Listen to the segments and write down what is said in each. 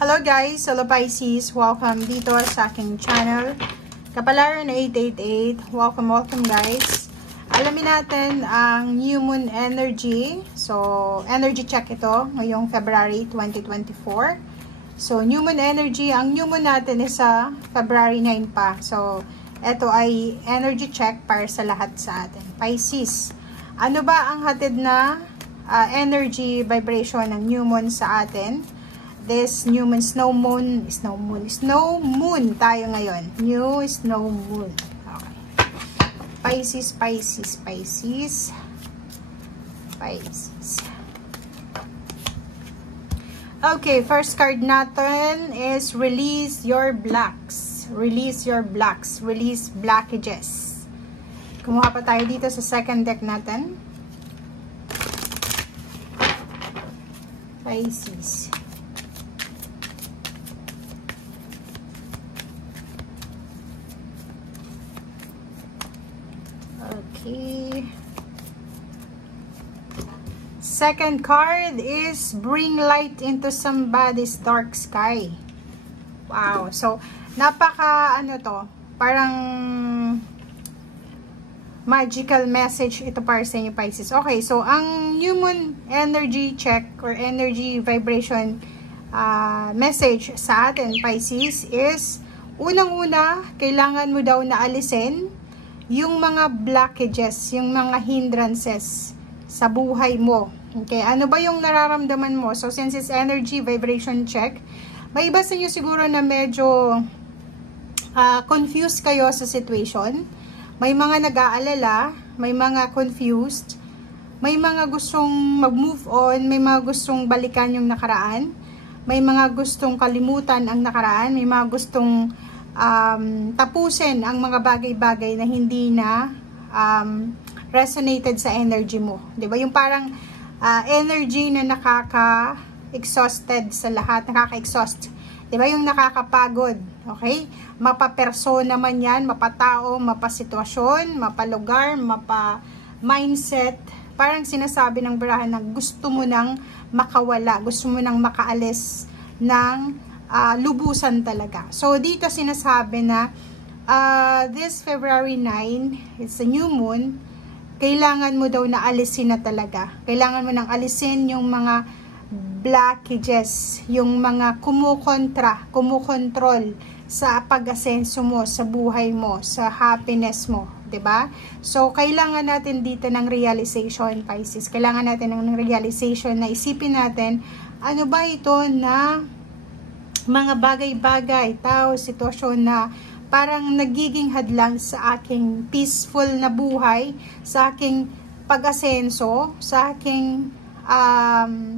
Hello guys, hello Pisces, welcome dito sa aking channel. Kapalaran 888, welcome guys. Alamin natin ang new moon energy. So, energy check ito ngayong February 2024. So, new moon energy, ang new moon natin is sa February 9 pa. So, ito ay energy check para sa lahat sa atin. Pisces, ano ba ang hatid na energy vibration ng new moon sa atin? This new moon, snow moon tayo ngayon. New snow moon. Okay. Pisces. Okay, first card natin is release your blocks. Release blockages. Kumuha pa tayo dito sa second deck natin. Pisces. Okay. Second card is bring light into somebody's dark sky. Wow. So, napaka parang magical message ito para sa inyo, Pisces. Okay, so ang new moon energy check or energy vibration message sa atin, Pisces, is unang-una, kailangan mo daw na alisin yung mga blockages, yung mga hindrances sa buhay mo. Okay, ano ba yung nararamdaman mo? So, since it's energy vibration check, may iba sa inyo siguro na medyo confused kayo sa situation. May mga nag-aalala, may mga confused, may mga gustong mag-move on, may mga gustong balikan yung nakaraan, may mga gustong kalimutan ang nakaraan, may mga gustong tapusin ang mga bagay-bagay na hindi na resonated sa energy mo. 'Di ba? Yung parang energy na nakaka-exhausted sa lahat, nakaka-exhaust. 'Di ba? Yung nakakapagod, okay? Mapa-persona man 'yan, mapa-tao, mapa-sitwasyon, mapa-lugar, mapa-mindset. Parang sinasabi ng barahan na gusto mo nang makawala, gusto mo nang makaalis ng lubusan talaga. So, dito sinasabi na this February 9, it's a new moon, kailangan mo daw na alisin na talaga. Kailangan mo nang alisin yung mga blockages, yung mga kumukontrol sa pag-asenso mo, sa buhay mo, sa happiness mo. 'Di ba? So, kailangan natin dito ng realization, Pisces. Kailangan natin ng realization na isipin natin, ano ba ito na mga bagay-bagay, tao, sitwasyon na parang nagiging hadlang sa aking peaceful na buhay, sa aking pag-asenso, sa aking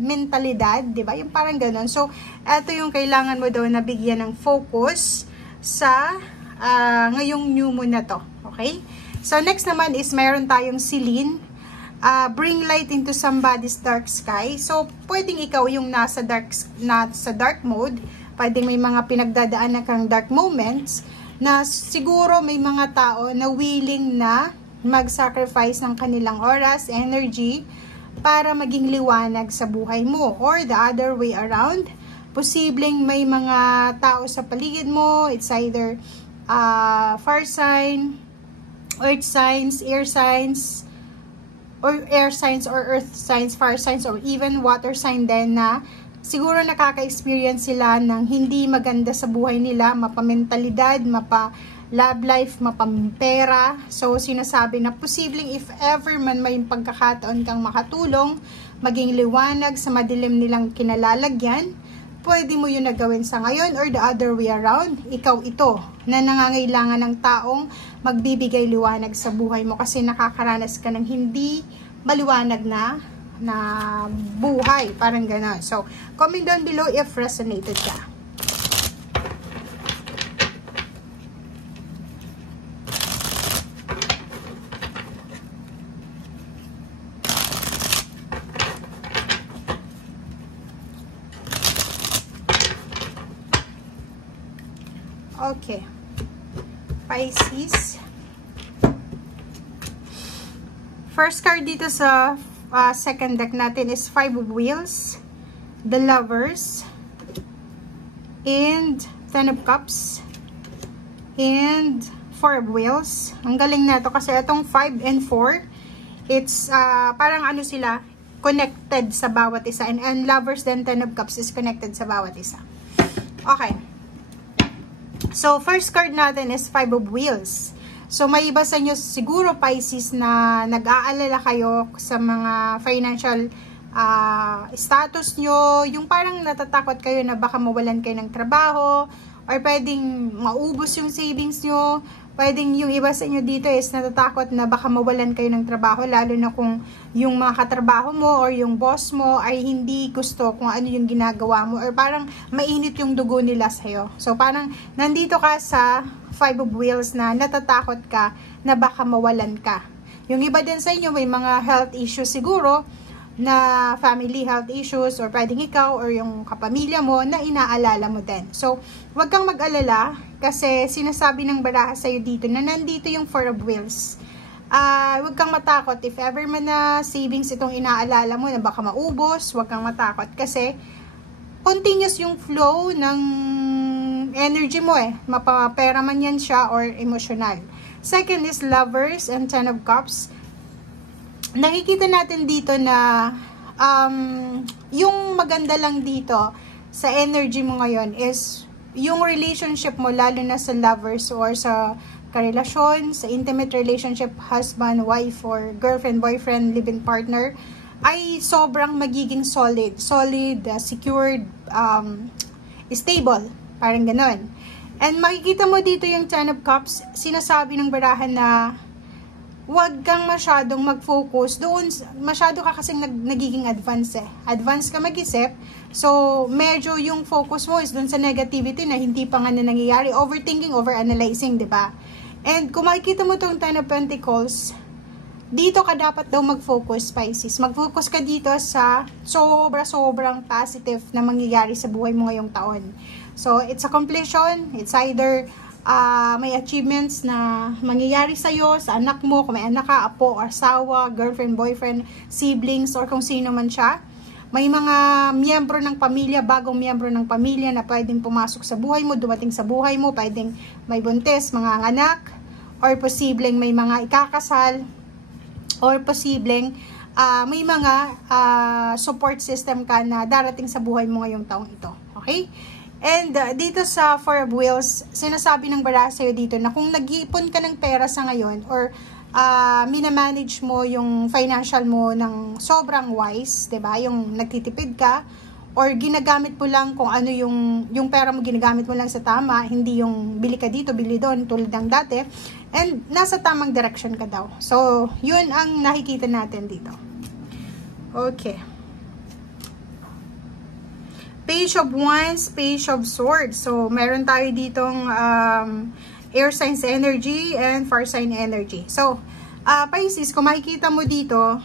mentalidad, 'di ba? Yung parang ganoon. So, ito yung kailangan mo daw na bigyan ng focus sa ngayong new moon na to. Okay? So, next naman is mayroon tayong Celine. Bring light into somebody's dark sky. So, pwedeng ikaw yung nasa dark mode. Pwedeng may mga pinagdadaanan kang dark moments na siguro may mga tao na willing na mag-sacrifice ng kanilang oras, energy para maging liwanag sa buhay mo. Or the other way around, posibleng may mga tao sa paligid mo, it's either fire sign, earth signs, air signs, or earth signs, fire signs, or even water sign din na siguro nakaka-experience sila ng hindi maganda sa buhay nila, mapa-mentalidad, mapa-love life, mapa-pera. So, sinasabi na posibleng if ever man may pagkakataon kang makatulong, maging liwanag sa madilim nilang kinalalagyan, pwede mo yun na gawin sa ngayon, or the other way around, ikaw ito na nangangailangan ng taong magbibigay liwanag sa buhay mo kasi nakakaranas ka ng hindi maliwanag na buhay, parang gano'n. So, comment down below if resonated ka. Okay. Pisces. First card dito sa second deck natin is Five of Wheels, the Lovers, and Ten of Cups, and Four of Wheels. Ang galing na to kasi itong 5 and 4, it's parang ano sila, connected sa bawat isa. And Lovers then Ten of Cups is connected sa bawat isa. Okay. So, first card natin is Five of Wheels. So, may iba sa inyo siguro, Pisces, na nag-aalala kayo sa mga financial status nyo. Yung parang natatakot kayo na baka mawalan kayo ng trabaho, or pwedeng maubos yung savings nyo. Pwedeng yung iba sa inyo dito is natatakot na baka mawalan kayo ng trabaho, lalo na kung yung mga katrabaho mo or yung boss mo ay hindi gusto kung ano yung ginagawa mo, or parang mainit yung dugo nila sa'yo. So parang nandito ka sa Five of Wheels na natatakot ka na baka mawalan ka. Yung iba din sa inyo may mga health issues siguro, na family health issues, or pwedeng ikaw or yung kapamilya mo na inaalala mo din. So, wag kang mag-alala kasi sinasabi ng baraha sa'yo dito na nandito yung Four of Wheels. Wag kang matakot if ever man na savings itong inaalala mo na baka maubos, wag kang matakot kasi continuous yung flow ng energy mo mapapera man yan siya or emotional. Second is Lovers and Ten of Cups. Nakikita natin dito na yung maganda lang dito sa energy mo ngayon is yung relationship mo, lalo na sa lovers or sa karelasyon, sa intimate relationship, husband, wife, or girlfriend, boyfriend, live-in partner, ay sobrang magiging solid, secured, stable, parang ganon. And makikita mo dito yung Ten of Cups, sinasabi ng barahan na huwag kang masyadong mag-focus doon, masyado ka kasing nagiging advance advance ka mag-isip, so medyo yung focus mo is doon sa negativity na hindi pa nga na nangyayari, overthinking, overanalyzing, diba? And kung makikita mo tong Ten of Pentacles, dito ka dapat daw mag-focus, Pisces. Mag-focus ka dito sa sobrang positive na mangyayari sa buhay mo ngayong taon. So it's a completion, it's either may achievements na mangyayari sa'yo, sa anak mo, kung may anak ka, apo, asawa, girlfriend, boyfriend, siblings, or kung sino man siya. May mga miyembro ng pamilya, bagong miyembro ng pamilya na pwedeng pumasok sa buhay mo, dumating sa buhay mo, pwedeng may buntis, mga anak, or posibleng may mga ikakasal, or posibleng may mga support system ka na darating sa buhay mo ngayong taong ito. Okay? And dito sa Four of Wheels, sinasabi ng baraha sa'yo dito na kung nag-iipon ka ng pera sa ngayon or minamanage mo yung financial mo ng sobrang wise, diba? Yung nagtitipid ka or ginagamit mo lang kung ano yung pera mo, ginagamit mo lang sa tama, hindi yung bili ka dito, bili doon, tulad ng dati, and nasa tamang direction ka daw. So, yun ang nakikita natin dito. Okay. Page of Wands, Page of Swords. So, meron tayo ditong air signs energy and fire sign energy. So, Pisces, kung makikita mo dito,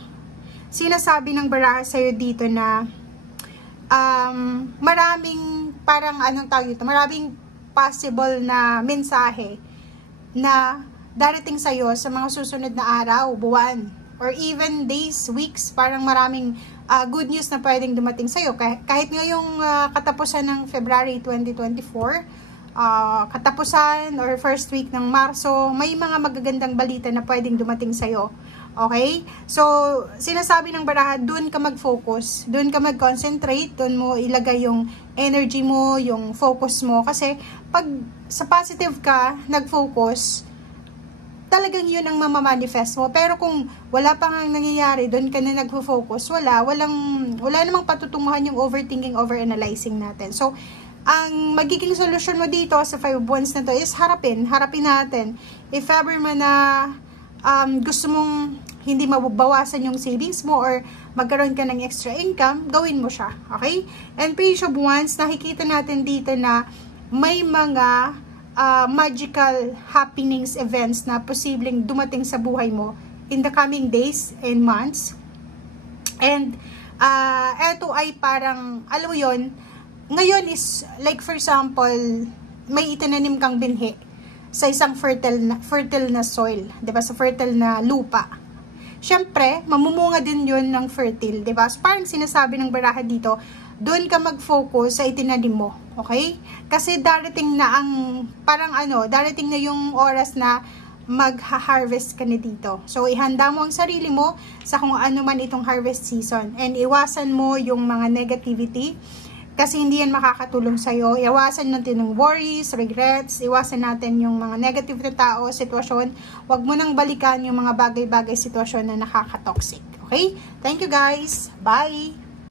sinasabi ng baraha sa'yo dito na maraming, parang anong tawag dito, maraming possible na mensahe na darating sa'yo sa mga susunod na araw, buwan, or even days, weeks, parang maraming good news na pwedeng dumating sa'yo. Kahit ngayong katapusan ng February 2024, katapusan or first week ng Marso, may mga magagandang balita na pwedeng dumating sa'yo. Okay? So, sinasabi ng baraha, dun ka mag-focus, dun ka mag-concentrate, dun mo ilagay yung energy mo, yung focus mo. Kasi, pag sa positive ka, nag-focus, talagang yun ang mamamanifest mo. Pero kung wala pang nangyayari, doon ka na nagfo-focus, wala namang patutunguhan yung overthinking, overanalyzing natin. So, ang magiging solusyon mo dito sa 5 Wands na to is harapin natin. If ever man na gusto mong hindi mababawasan yung savings mo or magkaroon ka ng extra income, gawin mo siya. Okay? And Page of Wands, nakikita natin dito na may mga magical happenings, events na posibleng dumating sa buhay mo in the coming days and months. And eto ay parang, alam mo yun, ngayon is like for example, may itinanim kang binhi sa isang fertile na soil, 'di ba? Sa fertile na lupa. Syempre, mamumunga din yun ng fertile, 'di ba? So, parang sinasabi ng baraha dito, doon ka mag-focus sa itinanim mo. Okay? Kasi darating na darating na yung oras na mag-harvest ka na dito. So, ihanda mo ang sarili mo sa kung ano man itong harvest season. And iwasan mo yung mga negativity kasi hindi yan makakatulong sa'yo. Iwasan natin yung worries, regrets, iwasan natin yung mga negative na tao, sitwasyon. Huwag mo nang balikan yung mga bagay-bagay sitwasyon na nakaka-toxic. Okay? Thank you guys. Bye!